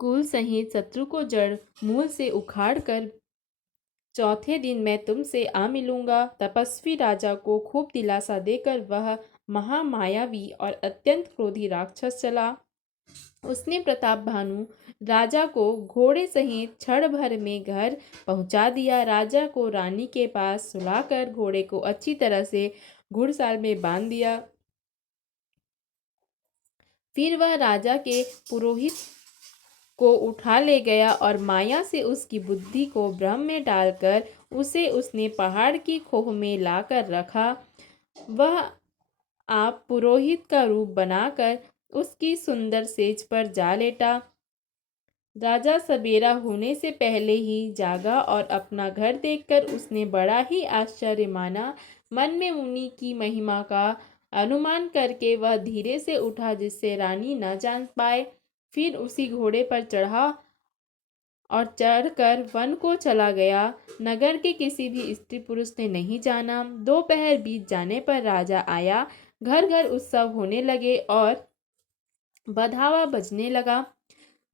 कुल सहित शत्रु को जड़ मूल से उखाड़ कर चौथे दिन मैं तुमसे आ मिलूंगा। तपस्वी राजा को खूब दिलासा देकर वह महामायावी और अत्यंत क्रोधी राक्षस चला। उसने प्रताप भानु राजा को घोड़े सहित क्षण भर में घर पहुंचा दिया। राजा को रानी के पास सुलाकर घोड़े को अच्छी तरह से घुड़साल में बांध दिया। फिर वह राजा के पुरोहित को उठा ले गया और माया से उसकी बुद्धि को भ्रम में डालकर उसे उसने पहाड़ की खोह में लाकर रखा। वह आप पुरोहित का रूप बनाकर उसकी सुंदर सेज पर जा लेटा। राजा सवेरा होने से पहले ही जागा और अपना घर देखकर उसने बड़ा ही आश्चर्य माना। मन में मुनि की महिमा का अनुमान करके वह धीरे से उठा जिससे रानी न जान पाए। फिर उसी घोड़े पर चढ़ा और चढ़कर वन को चला गया। नगर के किसी भी स्त्री पुरुष ने नहीं जाना। दोपहर बीत जाने पर राजा आया। घर घर उत्सव होने लगे और बधावा बजने लगा।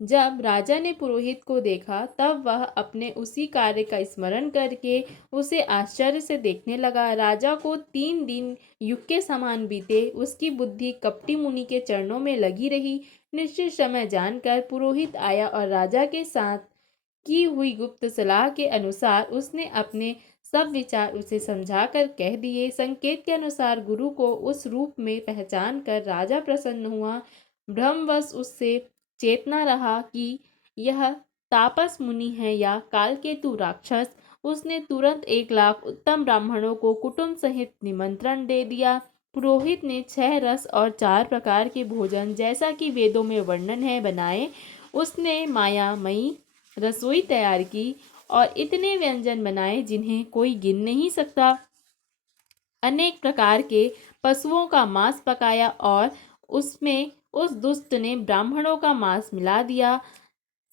जब राजा ने पुरोहित को देखा तब वह अपने उसी कार्य का स्मरण करके उसे आश्चर्य से देखने लगा। राजा को 3 दिन युग के समान बीते। उसकी बुद्धि कपटी मुनि के चरणों में लगी रही। निश्चित समय जानकर पुरोहित आया और राजा के साथ की हुई गुप्त सलाह के अनुसार उसने अपने सब विचार उसे समझाकर कह दिए। संकेत के अनुसार गुरु को उस रूप में पहचान कर राजा प्रसन्न हुआ। भ्रमवश उससे चेतना रहा कि यह तापस मुनि है या कालकेतु राक्षस। उसने तुरंत 1 लाख उत्तम ब्राह्मणों को कुटुंब सहित निमंत्रण दे दिया। पुरोहित ने 6 रस और 4 प्रकार के भोजन जैसा कि वेदों में वर्णन है बनाए। उसने मायामयी रसोई तैयार की और इतने व्यंजन बनाए जिन्हें कोई गिन नहीं सकता। अनेक प्रकार के पशुओं का मांस पकाया और उसमें उस दुष्ट ने ब्राह्मणों का मांस मिला दिया।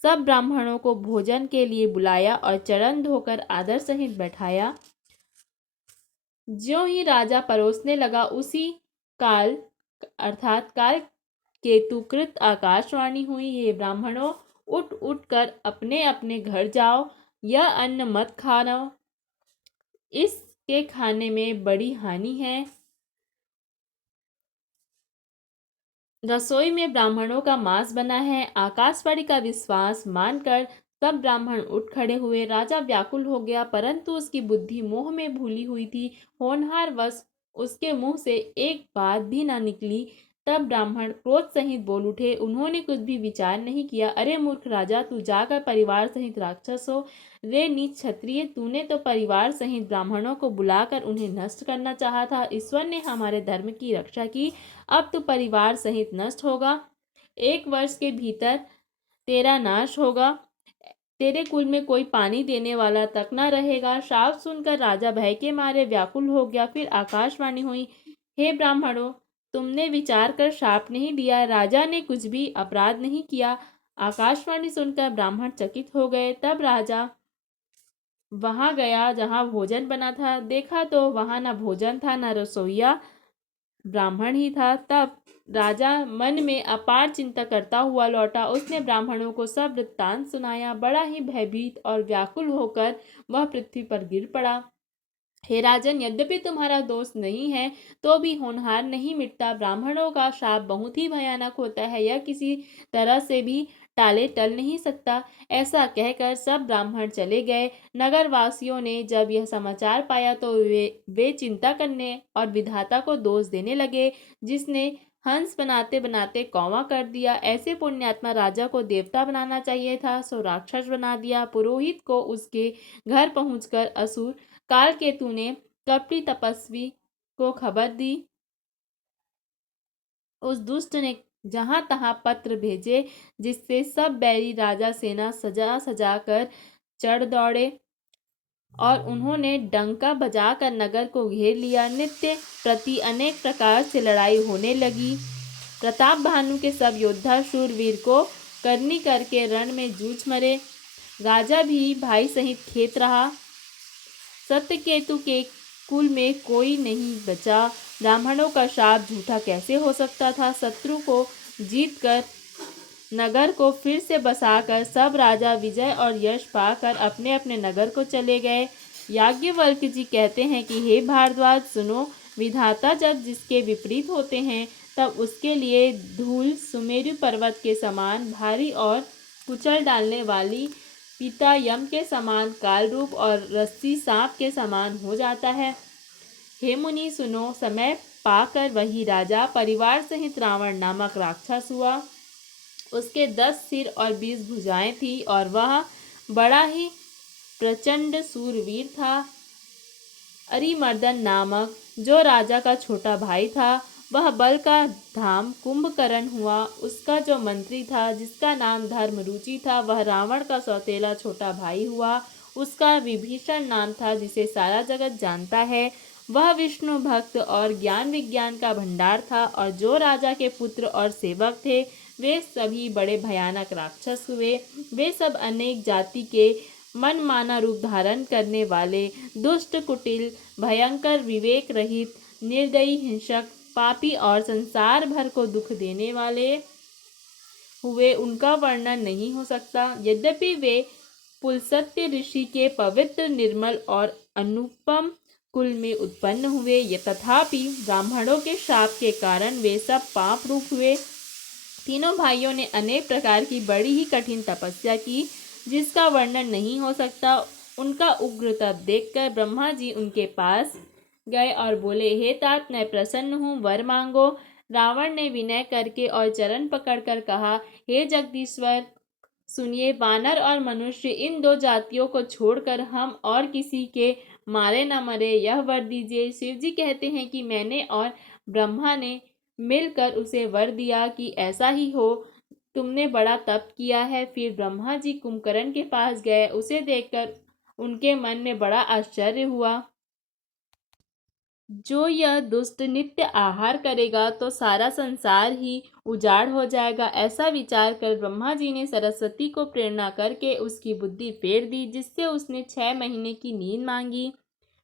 सब ब्राह्मणों को भोजन के लिए बुलाया और चरण धोकर आदर सहित बैठाया। ज्यों ही राजा परोसने लगा उसी काल अर्थात काल केतुकृत आकाशवाणी हुई। हे ब्राह्मणों, उठ उठ कर अपने अपने घर जाओ। यह अन्न मत खाना, इसके खाने में बड़ी हानि है। रसोई में ब्राह्मणों का मांस बना है। आकाशवाणी का विश्वास मानकर सब ब्राह्मण उठ खड़े हुए। राजा व्याकुल हो गया, परंतु उसकी बुद्धि मोह में भूली हुई थी। होनहार वश उसके मुंह से एक बात भी न निकली। तब ब्राह्मण क्रोध सहित बोल उठे। उन्होंने कुछ भी विचार नहीं किया। अरे मूर्ख राजा, तू जाकर परिवार सहित राक्षस हो। रे नीच क्षत्रिय, तूने तो परिवार सहित ब्राह्मणों को बुलाकर उन्हें नष्ट करना चाहा था। ईश्वर ने हमारे धर्म की रक्षा की, अब तो परिवार सहित नष्ट होगा। 1 वर्ष के भीतर तेरा नाश होगा। तेरे कुल में कोई पानी देने वाला तक न रहेगा। शाप सुनकर राजा भय के मारे व्याकुल हो गया। फिर आकाशवाणी हुई, हे ब्राह्मणों, तुमने विचार कर शाप नहीं दिया। राजा ने कुछ भी अपराध नहीं किया। आकाशवाणी सुनकर ब्राह्मण चकित हो गए। तब राजा वहां गया जहां भोजन बना था। देखा तो वहां न भोजन था न रसोइया, ब्राह्मण ही था। तब राजा मन में अपार चिंता करता हुआ लौटा। उसने ब्राह्मणों को सब वृत्तांत सुनाया। बड़ा ही भयभीत और व्याकुल होकर वह पृथ्वी पर गिर पड़ा। हे राजन, यद्यपि तुम्हारा दोष नहीं है तो भी होनहार नहीं मिटता। ब्राह्मणों का शाप बहुत ही भयानक होता है, यह किसी तरह से भी टाले टल नहीं सकता। ऐसा कहकर सब ब्राह्मण चले गए। नगर वासियों ने जब यह समाचार पाया तो वे चिंता करने और विधाता को दोष देने लगे, जिसने हंस बनाते बनाते कौवा कर दिया। ऐसे पुण्यात्मा राजा को देवता बनाना चाहिए था, सो राक्षस बना दिया। पुरोहित को उसके घर पहुंचकर असुर कालकेतु ने कपटी तपस्वी को खबर दी। उस दुष्ट ने जहां तहां पत्र भेजे, जिससे सब बैरी राजा सेना सजा सजा कर चढ़ दौड़े और उन्होंने डंका बजाकर नगर को घेर लिया। नित्य प्रति अनेक प्रकार से लड़ाई होने लगी। प्रताप भानु के सब योद्धा शूरवीर को करनी करके रण में जूझ मरे। राजा भी भाई सहित खेत रहा। सत्यकेतु के कुल में कोई नहीं बचा। ब्राह्मणों का शाप झूठा कैसे हो सकता था। शत्रु को जीतकर नगर को फिर से बसाकर सब राजा विजय और यश पाकर अपने अपने नगर को चले गए। याज्ञवल्क्य जी कहते हैं कि हे भारद्वाज सुनो, विधाता जब जिसके विपरीत होते हैं तब उसके लिए धूल सुमेरु पर्वत के समान भारी और कुचल डालने वाली, पिता यम के समान काल रूप और रस्सी सांप के समान हो जाता है। हे मुनि सुनो, समय पाकर वही राजा परिवार सहित रावण नामक राक्षस हुआ। उसके 10 सिर और 20 भुजाएं थी और वह बड़ा ही प्रचंड सूरवीर था। अरिमर्दन नामक जो राजा का छोटा भाई था, वह बल का धाम कुंभकर्ण हुआ। उसका जो मंत्री था जिसका नाम धर्मरुचि था, वह रावण का सौतेला छोटा भाई हुआ। उसका विभीषण नाम था जिसे सारा जगत जानता है। वह विष्णु भक्त और ज्ञान विज्ञान का भंडार था। और जो राजा के पुत्र और सेवक थे वे सभी बड़े भयानक राक्षस हुए। वे सब अनेक जाति के मनमाना रूप धारण करने वाले, दुष्ट, कुटिल, भयंकर, विवेक रहित, निर्दयी, हिंसक, पापी और संसार भर को दुख देने वाले हुए। उनका वर्णन नहीं हो सकता। यद्यपि वे पुलस्त्य ऋषि के पवित्र, निर्मल और अनुपम कुल में उत्पन्न हुए, तथापि ब्राह्मणों के शाप के कारण वे सब पाप रूप हुए। तीनों भाइयों ने अनेक प्रकार की बड़ी ही कठिन तपस्या की जिसका वर्णन नहीं हो सकता। उनका उग्र तप देखकर ब्रह्मा जी उनके पास गए और बोले, हे तात, मैं प्रसन्न हूँ, वर मांगो। रावण ने विनय करके और चरण पकड़कर कहा, हे जगदीश्वर सुनिए, वानर और मनुष्य इन दो जातियों को छोड़कर हम और किसी के मारे न मरे, यह वर दीजिए। शिव जी कहते हैं कि मैंने और ब्रह्मा ने मिलकर उसे वर दिया कि ऐसा ही हो। तुमने बड़ा तप किया है। फिर ब्रह्मा जी कुंभकर्ण के पास गए। उसे देखकर उनके मन में बड़ा आश्चर्य हुआ। जो यह दुष्ट नित्य आहार करेगा तो सारा संसार ही उजाड़ हो जाएगा। ऐसा विचार कर ब्रह्मा जी ने सरस्वती को प्रेरणा करके उसकी बुद्धि फेर दी, जिससे उसने 6 महीने की नींद मांगी।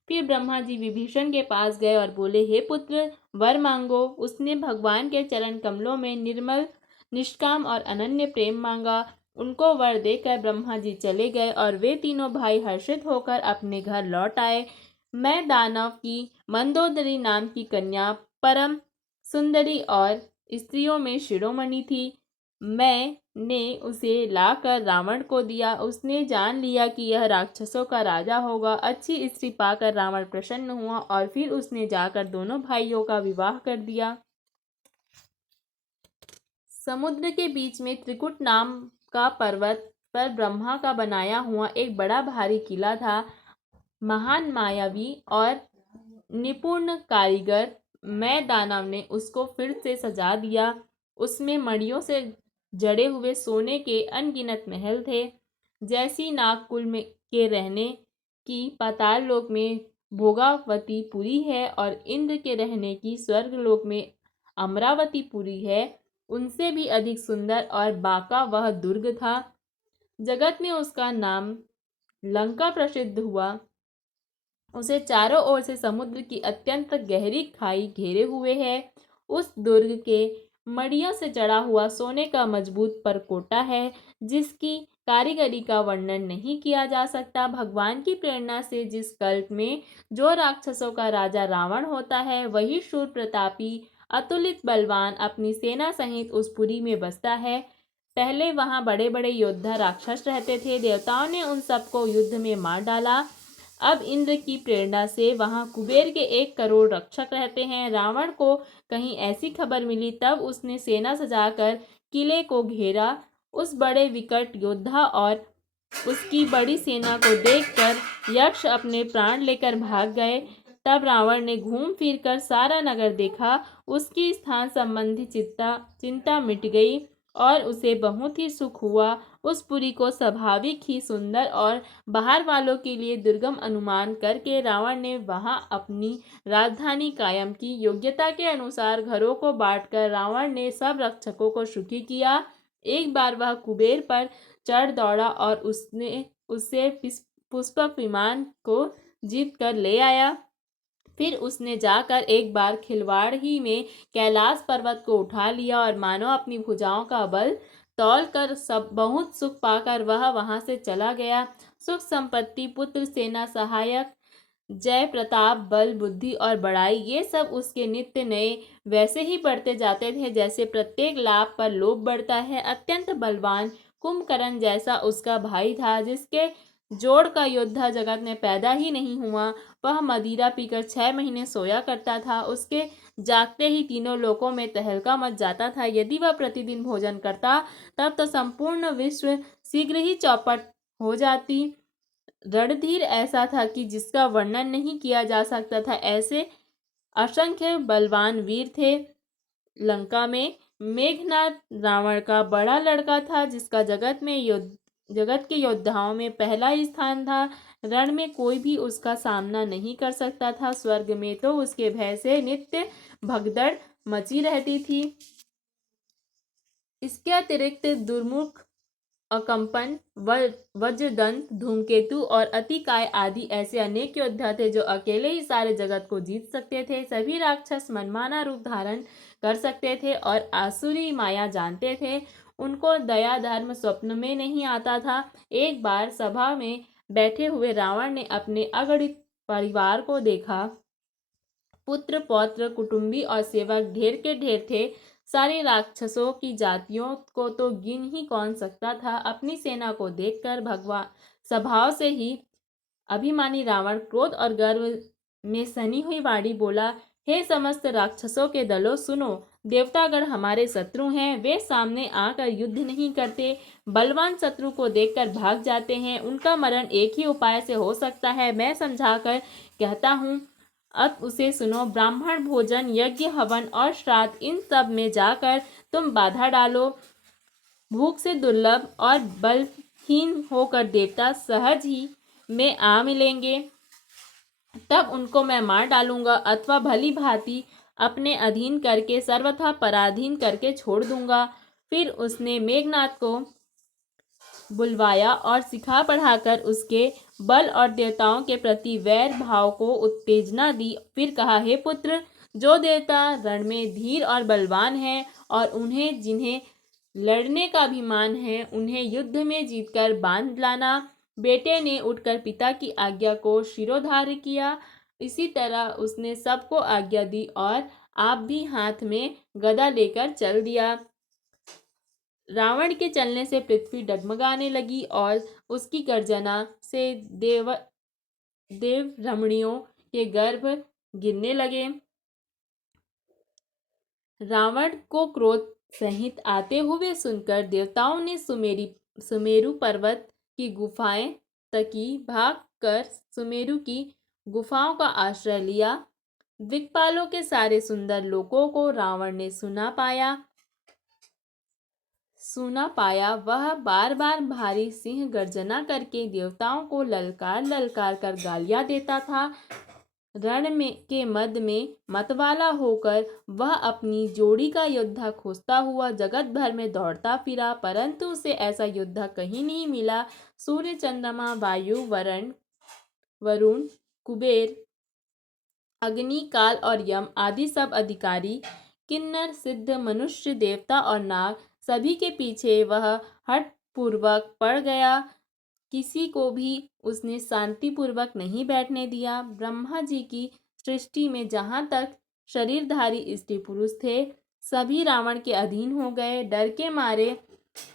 फिर ब्रह्मा जी विभीषण के पास गए और बोले, हे पुत्र, वर मांगो। उसने भगवान के चरण कमलों में निर्मल, निष्काम और अनन्य प्रेम मांगा। उनको वर देकर ब्रह्मा जी चले गए और वे तीनों भाई हर्षित होकर अपने घर लौट आए। मैं दानव की मंदोदरी नाम की कन्या परम सुंदरी और स्त्रियों में शिरोमणि थी। मैंने उसे लाकर रावण को दिया। उसने जान लिया कि यह राक्षसों का राजा होगा। अच्छी स्त्री पाकर रावण प्रसन्न हुआ और फिर उसने जाकर दोनों भाइयों का विवाह कर दिया। समुद्र के बीच में त्रिकुट नाम का पर्वत पर ब्रह्मा का बनाया हुआ एक बड़ा भारी किला था। महान मायावी और निपुण कारीगर मैं दानव ने उसको फिर से सजा दिया। उसमें मणियों से जड़े हुए सोने के अनगिनत महल थे। जैसी नागकुल में के रहने की पाताल लोक में भोगावती पुरी है और इंद्र के रहने की स्वर्गलोक में अमरावती पुरी है, उनसे भी अधिक सुंदर और बांका वह दुर्ग था। जगत में उसका नाम लंका प्रसिद्ध हुआ। उसे चारों ओर से समुद्र की अत्यंत गहरी खाई घेरे हुए है। उस दुर्ग के मड़ियों से जड़ा हुआ सोने का मजबूत परकोटा है जिसकी कारीगरी का वर्णन नहीं किया जा सकता। भगवान की प्रेरणा से जिस कल्प में जो राक्षसों का राजा रावण होता है, वही शूर प्रतापी अतुलित बलवान अपनी सेना सहित उस पुरी में बसता है। पहले वहां बड़े बड़े योद्धा राक्षस रहते थे। देवताओं ने उन सबको युद्ध में मार डाला। अब इंद्र की प्रेरणा से वहां कुबेर के 1 करोड़ रक्षक रहते हैं। रावण को कहीं ऐसी खबर मिली, तब उसने सेना सजाकर किले को घेरा। उस बड़े विकट योद्धा और उसकी बड़ी सेना को देखकर यक्ष अपने प्राण लेकर भाग गए। तब रावण ने घूम फिर कर सारा नगर देखा। उसकी स्थान संबंधी चिंता मिट गई और उसे बहुत ही सुख हुआ। उस पुरी को स्वाभाविक ही सुंदर और बाहर वालों के लिए दुर्गम अनुमान करके रावण ने वहां अपनी राजधानी कायम की। योग्यता के अनुसार घरों को बांटकर रावण ने सब रक्षकों को सुखी किया। एक बार वह कुबेर पर चढ़ दौड़ा और उससे पुष्पक विमान को जीत कर ले आया। फिर उसने जाकर एक बार खिलवाड़ ही में कैलाश पर्वत को उठा लिया और मानो अपनी भुजाओं का बल तौल कर सब बहुत सुख पाकर वह वहां से चला गया। सुख संपत्ति, पुत्र, सेना, सहायक, जय प्रताप, बल, बुद्धि और बड़ाई, ये सब उसके नित्य नए वैसे ही बढ़ते जाते थे जैसे प्रत्येक लाभ पर लोभ बढ़ता है। अत्यंत बलवान कुंभकर्ण जैसा उसका भाई था, जिसके जोड़ का योद्धा जगत में पैदा ही नहीं हुआ। वह मदिरा पीकर 6 महीने सोया करता था। उसके जागते ही तीनों लोकों में तहलका मच जाता था। यदि वह प्रतिदिन भोजन करता तब तो संपूर्ण विश्व शीघ्र ही चौपट हो जाती। रणधीर ऐसा था कि जिसका वर्णन नहीं किया जा सकता था। ऐसे असंख्य बलवान वीर थे लंका में। मेघनाद रावण का बड़ा लड़का था, जिसका जगत के योद्धाओं में पहला ही स्थान था। रण में कोई भी उसका सामना नहीं कर सकता था। स्वर्ग में तो उसके भय से नित्य भगदड़ मची रहती थी। इसके अतिरिक्त दुर्मुख, अकंपन, वज्रदंत, धूमकेतु और अतिकाय आदि ऐसे अनेक योद्धा थे जो अकेले ही सारे जगत को जीत सकते थे। सभी राक्षस मनमाना रूप धारण कर सकते थे और आसुरी माया जानते थे। उनको दया धर्म स्वप्न में नहीं आता था। एक बार सभा में बैठे हुए रावण ने अपने अगणित परिवार को देखा। पुत्र, पौत्र, कुटुंबी और सेवक ढेर के ढेर थे। सारे राक्षसों की जातियों को तो गिन ही कौन सकता था। अपनी सेना को देखकर भगवान स्वभाव से ही अभिमानी रावण क्रोध और गर्व में सनी हुई वाणी बोला, हे समस्त राक्षसों के दलों, सुनो। देवतागण हमारे शत्रु हैं। वे सामने आकर युद्ध नहीं करते, बलवान शत्रु को देखकर भाग जाते हैं। उनका मरण एक ही उपाय से हो सकता है। मैं समझाकर कहता हूँ, अब उसे सुनो। ब्राह्मण भोजन, यज्ञ, हवन और श्राद्ध, इन सब में जाकर तुम बाधा डालो। भूख से दुर्लभ और बलहीन होकर देवता सहज ही में आ मिलेंगे, तब उनको मैं मार डालूंगा अथवा भली भांति अपने अधीन करके सर्वथा पराधीन करके छोड़ दूंगा। फिर उसने मेघनाद को बुलवाया और सिखा पढ़ाकर उसके बल और देवताओं के प्रति वैर भाव को उत्तेजना दी। फिर कहा, हे पुत्र, जो देवता रण में धीर और बलवान हैं और उन्हें जिन्हें लड़ने का अभिमान है, उन्हें युद्ध में जीतकर बांध लाना। बेटे ने उठकर पिता की आज्ञा को शिरोधार्य किया। इसी तरह उसने सबको आज्ञा दी और आप भी हाथ में गदा लेकर चल दिया। रावण के चलने से पृथ्वी डगमगाने लगी और उसकी गर्जना से देव रमणियों के गर्भ गिरने लगे। रावण को क्रोध सहित आते हुए सुनकर देवताओं ने सुमेरु पर्वत की गुफाएं तकी। भाग कर सुमेरु की गुफाओं का आश्रय लिया। दिक्पालों के सारे सुंदर लोकों को रावण ने सुना पाया। वह बार बार भारी सिंह गर्जना करके देवताओं को ललकार ललकार कर गालियां देता था। रण में के मध्य में मतवाला होकर वह अपनी जोड़ी का योद्धा खोजता हुआ जगत भर में दौड़ता फिरा, परंतु उसे ऐसा योद्धा कहीं नहीं मिला। सूर्य, चंद्रमा, वायु, वरुण, कुबेर, अग्नि, काल और यम आदि सब अधिकारी, किन्नर, सिद्ध, मनुष्य, देवता और नाग, सभी के पीछे वह हठ पूर्वक पड़ गया। किसी को भी उसने शांतिपूर्वक नहीं बैठने दिया। ब्रह्मा जी की सृष्टि में जहाँ तक शरीरधारी स्त्री पुरुष थे, सभी रावण के अधीन हो गए। डर के मारे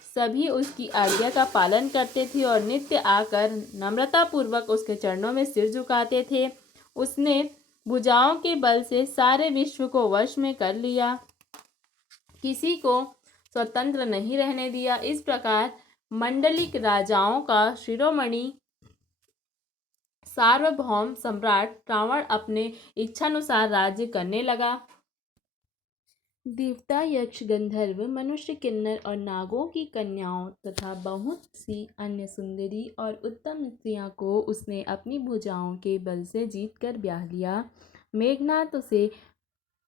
सभी उसकी आज्ञा का पालन करते थे और नित्य आकर नम्रतापूर्वक उसके चरणों में सिर झुकाते थे। उसने भुजाओं के बल से सारे विश्व को वश में कर लिया, किसी को स्वतंत्र नहीं रहने दिया। इस प्रकार मंडलिक राजाओं का शिरोमणि सार्वभौम सम्राट रावण अपने इच्छानुसार राज्य करने लगा। देवता, यक्ष, गंधर्व, मनुष्य, किन्नर और नागों की कन्याओं तथा बहुत सी अन्य सुंदरी और उत्तम स्त्रियों को उसने अपनी भुजाओं के बल से जीत कर ब्याह लिया।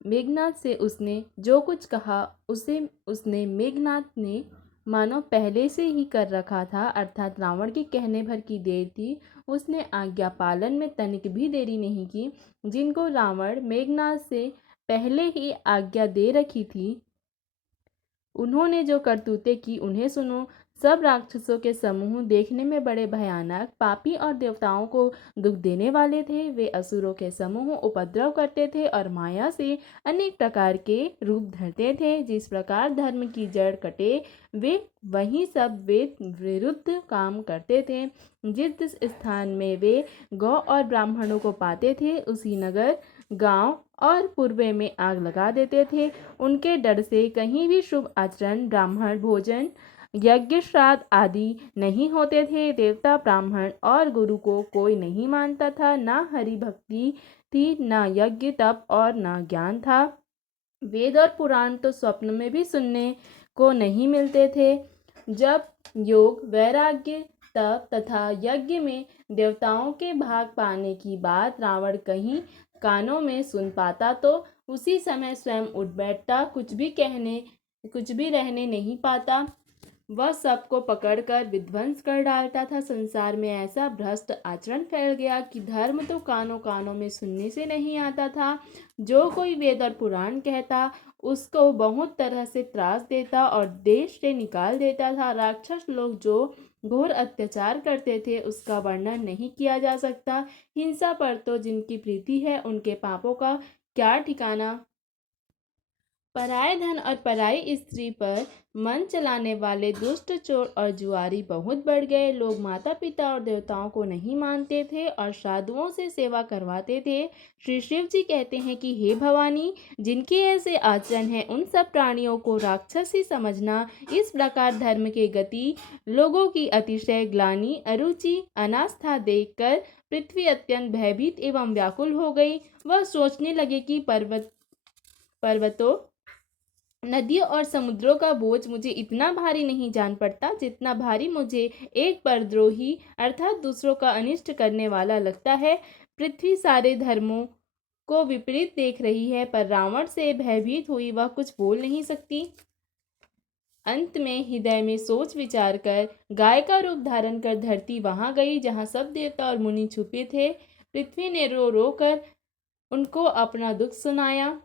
मेघनाद से उसने जो कुछ कहा उसे उसने मेघनाद ने मानो पहले से ही कर रखा था, अर्थात रावण के कहने भर की देर थी। उसने आज्ञा पालन में तनिक भी देरी नहीं की। जिनको रावण मेघनाद से पहले ही आज्ञा दे रखी थी, उन्होंने जो करतूतें की उन्हें सुनो। सब राक्षसों के समूह देखने में बड़े भयानक, पापी और देवताओं को दुख देने वाले थे। वे असुरों के समूह उपद्रव करते थे और माया से अनेक प्रकार के रूप धरते थे। जिस प्रकार धर्म की जड़ कटे वे वहीं सब वे विरुद्ध काम करते थे। जिस जिस स्थान में वे गौ और ब्राह्मणों को पाते थे उसी नगर, गांव और पूर्वे में आग लगा देते थे। उनके डर से कहीं भी शुभ आचरण, ब्राह्मण भोजन, यज्ञ श्राद्ध आदि नहीं होते थे। देवता, ब्राह्मण और गुरु को कोई नहीं मानता था। ना हरि भक्ति थी, ना यज्ञ तप और ना ज्ञान था। वेद और पुराण तो स्वप्न में भी सुनने को नहीं मिलते थे। जब योग, वैराग्य, तप तथा यज्ञ में देवताओं के भाग पाने की बात रावण कहीं कानों में सुन पाता तो उसी समय स्वयं उठ बैठता, कुछ भी रहने नहीं पाता। वह सबको पकड़कर विध्वंस कर डालता था। संसार में ऐसा भ्रष्ट आचरण फैल गया कि धर्म तो कानों कानों में सुनने से नहीं आता था। जो कोई वेद और पुराण कहता उसको बहुत तरह से त्रास देता और देश से निकाल देता था। राक्षस लोग जो घोर अत्याचार करते थे उसका वर्णन नहीं किया जा सकता। हिंसा पर तो जिनकी प्रीति है उनके पापों का क्या ठिकाना। पराये धन और पराई स्त्री पर मन चलाने वाले दुष्ट, चोर और जुआरी बहुत बढ़ गए। लोग माता पिता और देवताओं को नहीं मानते थे और साधुओं से सेवा करवाते थे। श्री शिव जी कहते हैं कि हे भवानी, जिनके ऐसे आचरण है उन सब प्राणियों को राक्षस ही समझना। इस प्रकार धर्म के गति लोगों की अतिशय ग्लानि, अरुचि, अनास्था देखकर पृथ्वी अत्यंत भयभीत एवं व्याकुल हो गई। वह सोचने लगे कि पर्वतों, नदियों और समुद्रों का बोझ मुझे इतना भारी नहीं जान पड़ता जितना भारी मुझे एक परद्रोही अर्थात दूसरों का अनिष्ट करने वाला लगता है। पृथ्वी सारे धर्मों को विपरीत देख रही है, पर रावण से भयभीत हुई वह कुछ बोल नहीं सकती। अंत में हृदय में सोच विचार कर गाय का रूप धारण कर धरती वहां गई जहां सब देवता और मुनि छुपे थे। पृथ्वी ने रो रो कर उनको अपना दुख सुनाया,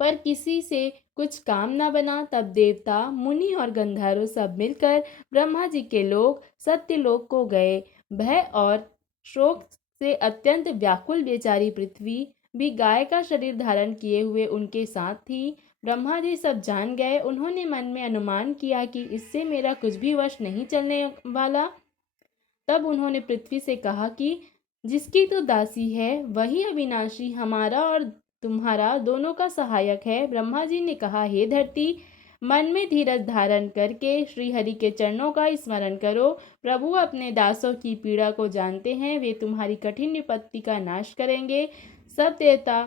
पर किसी से कुछ काम न बना। तब देवता, मुनि और गंधर्व सब मिलकर ब्रह्मा जी के लोक सत्यलोक को गए। भय और शोक से अत्यंत व्याकुल बेचारी पृथ्वी भी गाय का शरीर धारण किए हुए उनके साथ थी। ब्रह्मा जी सब जान गए। उन्होंने मन में अनुमान किया कि इससे मेरा कुछ भी वश नहीं चलने वाला। तब उन्होंने पृथ्वी से कहा कि जिसकी तू दासी है वही अविनाशी हमारा और तुम्हारा दोनों का सहायक है। ब्रह्मा जी ने कहा, हे धरती, मन में धीरज धारण करके श्री हरि के चरणों का स्मरण करो। प्रभु अपने दासों की पीड़ा को जानते हैं, वे तुम्हारी कठिन विपत्ति का नाश करेंगे। सब देवता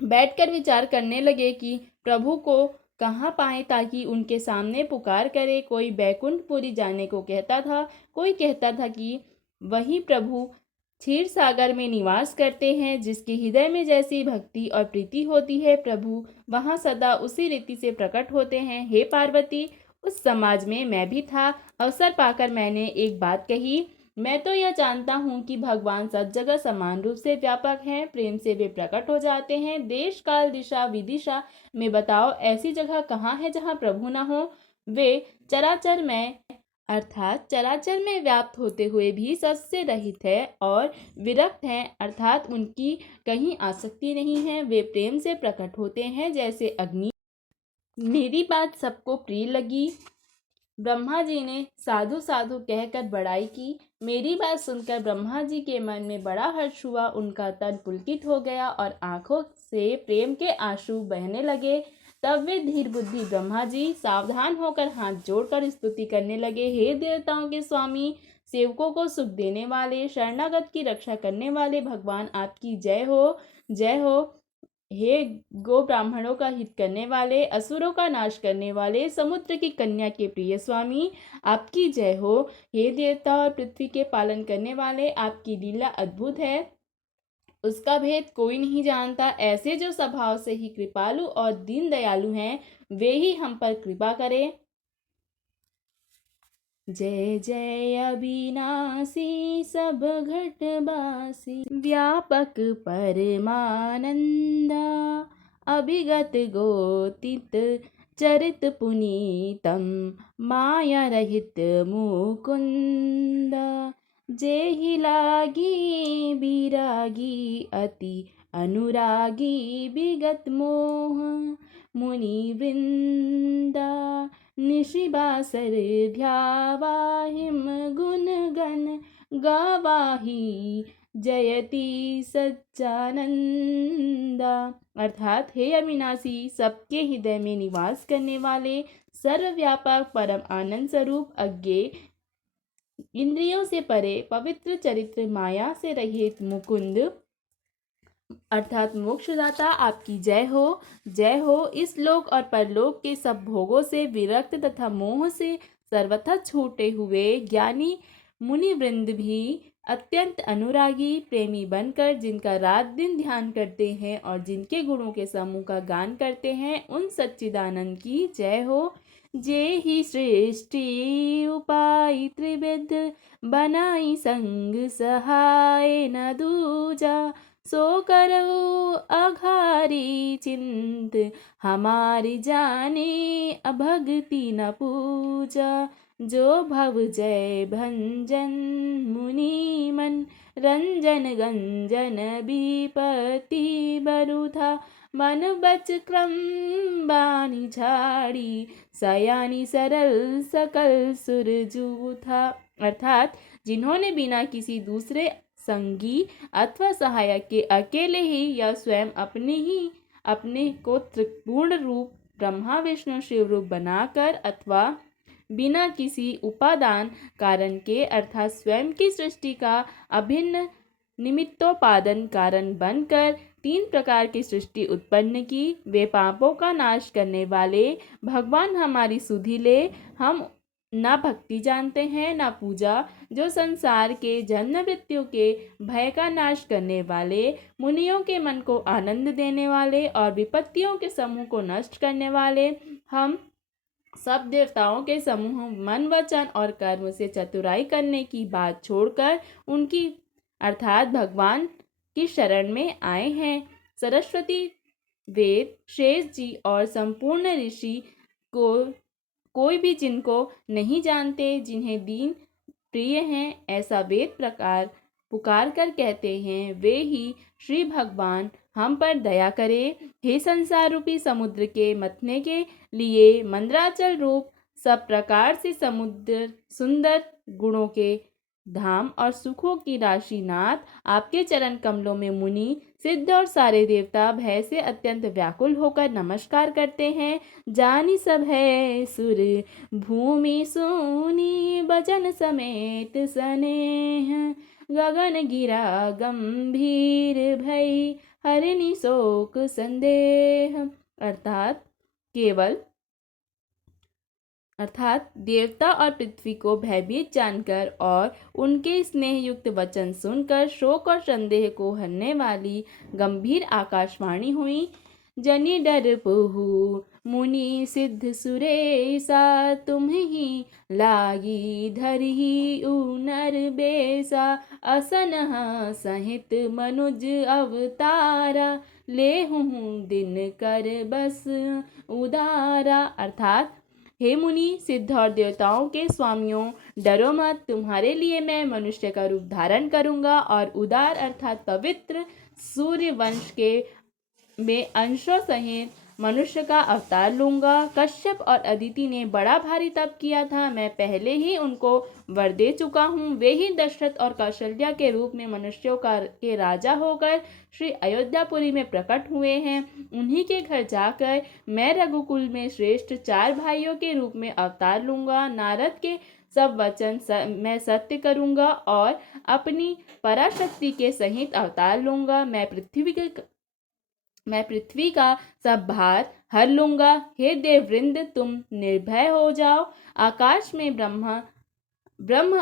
बैठकर विचार करने लगे कि प्रभु को कहाँ पाएं ताकि उनके सामने पुकार करे। कोई बैकुंठपुरी जाने को कहता था, कोई कहता था कि वही प्रभु क्षीर सागर में निवास करते हैं। जिसके हृदय में जैसी भक्ति और प्रीति होती है प्रभु वहाँ सदा उसी रीति से प्रकट होते हैं। हे पार्वती, उस समाज में मैं भी था। अवसर पाकर मैंने एक बात कही, मैं तो यह जानता हूँ कि भगवान सब जगह समान रूप से व्यापक हैं। प्रेम से वे प्रकट हो जाते हैं। देश काल दिशा विदिशा में बताओ ऐसी जगह कहाँ है जहाँ प्रभु न हो। वे चराचर में अर्थात चराचर में व्याप्त होते हुए भी सबसे रहित है और विरक्त हैं, अर्थात उनकी कहीं आसक्ति नहीं है। वे प्रेम से प्रकट होते हैं जैसे अग्नि। मेरी बात सबको प्रिय लगी। ब्रह्मा जी ने साधु साधु कहकर बड़ाई की। मेरी बात सुनकर ब्रह्मा जी के मन में बड़ा हर्ष हुआ। उनका तन पुलकित हो गया और आंखों से प्रेम के आंसू बहने लगे। तब वे धीर बुद्धि ब्रह्मा जी सावधान होकर हाथ जोड़कर स्तुति करने लगे। हे देवताओं के स्वामी, सेवकों को सुख देने वाले, शरणागत की रक्षा करने वाले भगवान, आपकी जय हो, जय हो। हे गो ब्राह्मणों का हित करने वाले, असुरों का नाश करने वाले, समुद्र की कन्या के प्रिय स्वामी, आपकी जय हो। हे देवता और पृथ्वी के पालन करने वाले, आपकी लीला अद्भुत है, उसका भेद कोई नहीं जानता। ऐसे जो स्वभाव से ही कृपालु और दीन दयालु हैं वे ही हम पर कृपा करें। जय जय अविनाशी सब घटवासी, व्यापक परमानंदा, अभिगत गोतित चरित पुनीतम माया रहित मुकुंद। जेहि लागी बिरागी अति अनुरागी विगत मोह। मुनि वृंदा निशिबासर ध्यावा हिम गुण गण गवाही जयति सच्चानंदा। अर्थात हे अविनाशी, सबके हृदय में निवास करने वाले, सर्वव्यापक परम आनंद स्वरूप, अज्ञेय, इंद्रियों से परे, पवित्र चरित्र, माया से रहित मुकुंद अर्थात मोक्षदाता, आपकी जय हो, जय हो। इस लोक और परलोक के सब भोगों से विरक्त तथा मोह से सर्वथा छूटे हुए ज्ञानी मुनि वृंद भी अत्यंत अनुरागी प्रेमी बनकर जिनका रात दिन ध्यान करते हैं और जिनके गुणों के समूह का गान करते हैं, उन सच्चिदानंद की जय हो। जे ही सृष्टि उपाय त्रिविध, बनाई संग सहाय न दूजा। सो करऊ अघारी चिंत, हमारी जाने अभक्ति न पूजा। जो भव जय भंजन मुनि मन, रंजन गंजन विपत्ति बरुथा। मन बच क्रम बानी झाड़ी, सयानी सरल सकल सुरजू था। अर्थात जिन्होंने बिना किसी दूसरे संगी अथवा सहायक के अकेले ही या स्वयं अपने को त्रिपूर्ण रूप ब्रह्मा विष्णु शिव रूप बनाकर अथवा बिना किसी उपादान कारण के अर्थात स्वयं की सृष्टि का अभिन्न निमित्तोपादन कारण बनकर 3 प्रकार की सृष्टि उत्पन्न की। वे पापों का नाश करने वाले भगवान हमारी सुधि ले। हम ना भक्ति जानते हैं ना पूजा। जो संसार के जन्म मृत्यु के भय का नाश करने वाले, मुनियों के मन को आनंद देने वाले और विपत्तियों के समूह को नष्ट करने वाले, हम सब देवताओं के समूह मन वचन और कर्म से चतुराई करने की बात छोड़कर उनकी अर्थात भगवान की शरण में आए हैं। सरस्वती, वेद, शेष जी और संपूर्ण ऋषि को कोई भी जिनको नहीं जानते, जिन्हें दीन प्रिय हैं, ऐसा वेद प्रकार पुकार कर कहते हैं, वे ही श्री भगवान हम पर दया करे। हे संसार रूपी समुद्र के मथने के लिए मंदराचल रूप सब प्रकार से समुद्र, सुंदर गुणों के धाम और सुखों की राशि नाथ, आपके चरण कमलों में मुनि, सिद्ध और सारे देवता भय से अत्यंत व्याकुल होकर नमस्कार करते हैं। जानी सब है सुर भूमि सोनी, बचन समेत स्नेह। गगन गिरा गंभीर भई, हरिनि शोक संदेह। अर्थात देवता और पृथ्वी को भयभीत जानकर और उनके स्नेह युक्त वचन सुनकर शोक और संदेह को हरने वाली गंभीर आकाशवाणी हुई। जनि डर पुहु मुनि सिद्ध सुरेसा, तुम ही लागी धरही नर बेसा। असनह सहित मनुज अवतारा, लेहूँ दिन कर बस उदारा। अर्थात हे मुनि, सिद्ध और देवताओं के स्वामियों, डरो मत। तुम्हारे लिए मैं मनुष्य का रूप धारण करूंगा और उदार अर्थात पवित्र सूर्य वंश के में अंशों सहित मनुष्य का अवतार लूंगा। कश्यप और अदिति ने बड़ा भारी तप किया था, मैं पहले ही उनको वर दे चुका हूँ। वे ही दशरथ और कौशल्या के रूप में मनुष्यों के राजा होकर श्री अयोध्यापुरी में प्रकट हुए हैं। उन्हीं के घर जाकर मैं रघुकुल में श्रेष्ठ 4 भाइयों के रूप में अवतार लूंगा। नारद के सब वचन मैं सत्य करूंगा और अपनी पराशक्ति के सहित अवतार लूंगा। मैं पृथ्वी का सब भार हर लूंगा। हे देववृंद, तुम निर्भय हो जाओ। आकाश में ब्रह्म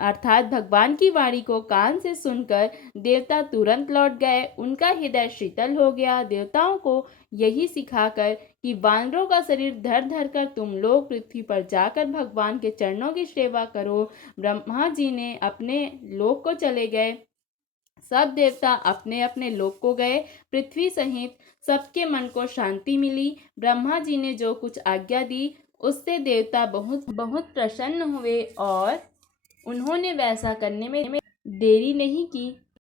अर्थात भगवान की वाणी को कान से सुनकर देवता तुरंत लौट गए। उनका हृदय शीतल हो गया। देवताओं को यही सिखाकर कि वानरों का शरीर धर धर कर तुम लोग पृथ्वी पर जाकर भगवान के चरणों की सेवा करो, ब्रह्मा जी ने अपने लोक को चले गए। सब देवता अपने अपने लोक को गए। पृथ्वी सहित सबके मन को शांति मिली। ब्रह्मा जी ने जो कुछ आज्ञा दी उससे देवता बहुत बहुत प्रसन्न हुए और उन्होंने वैसा करने में देरी नहीं की।